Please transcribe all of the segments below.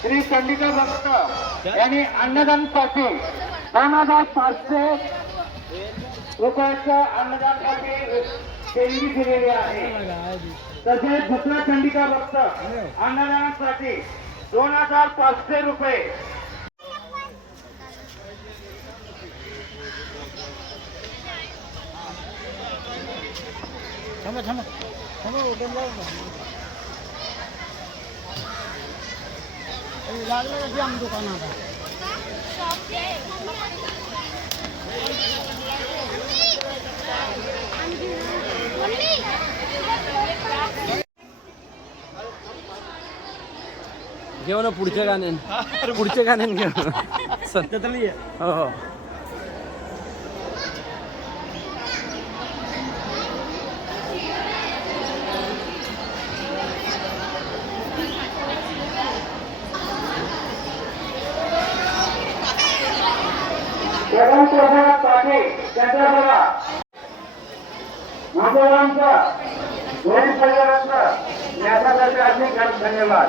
श्री चंडिका भक्त यांनी अन्नदान पाटील 2500 रुपयाचं अन्नदान पाटील देणगी दिलेली आहे। तसेच दुसरा चंडिका भक्त अन्नदानासाठी 2500 रुपये। थांबा थांबा थांबा उडून लागलं का आम दुकानात घेऊ ना पुढच्या गाण्यान घेऊ सत्य हो त्यांचा बघा माधवरांचा दोन परिवारांचा याच्यासाठी अनेक धन्यवाद।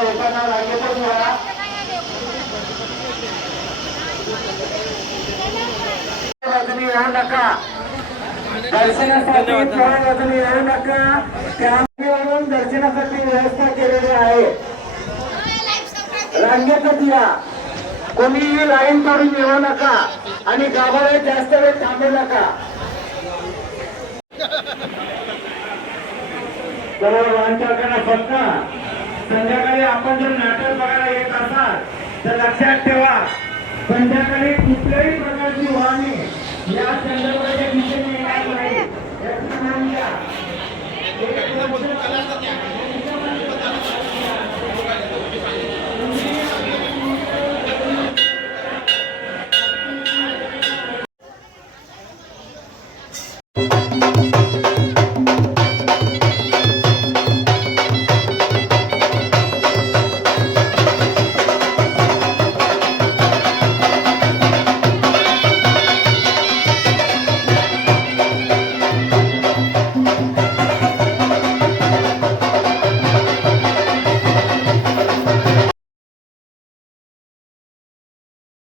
एखादा लागेल येऊ नका दर्शनासाठी येऊ नका त्यावरून दर्शनासाठी व्यवस्था केलेली आहे। रांगेतच या, कोणीही लाईन तोडून येऊ नका आणि गाभाऱ्यात जास्त वेळ थांबू नका। सर्व वाहनचालकांना फक्त संध्याकाळी आपण जर नाटक बघायला येत असाल तर लक्षात ठेवा, संध्याकाळी कुठल्याही प्रकारची वाहने या संदर्भाच्या दिशेने येणार नाही।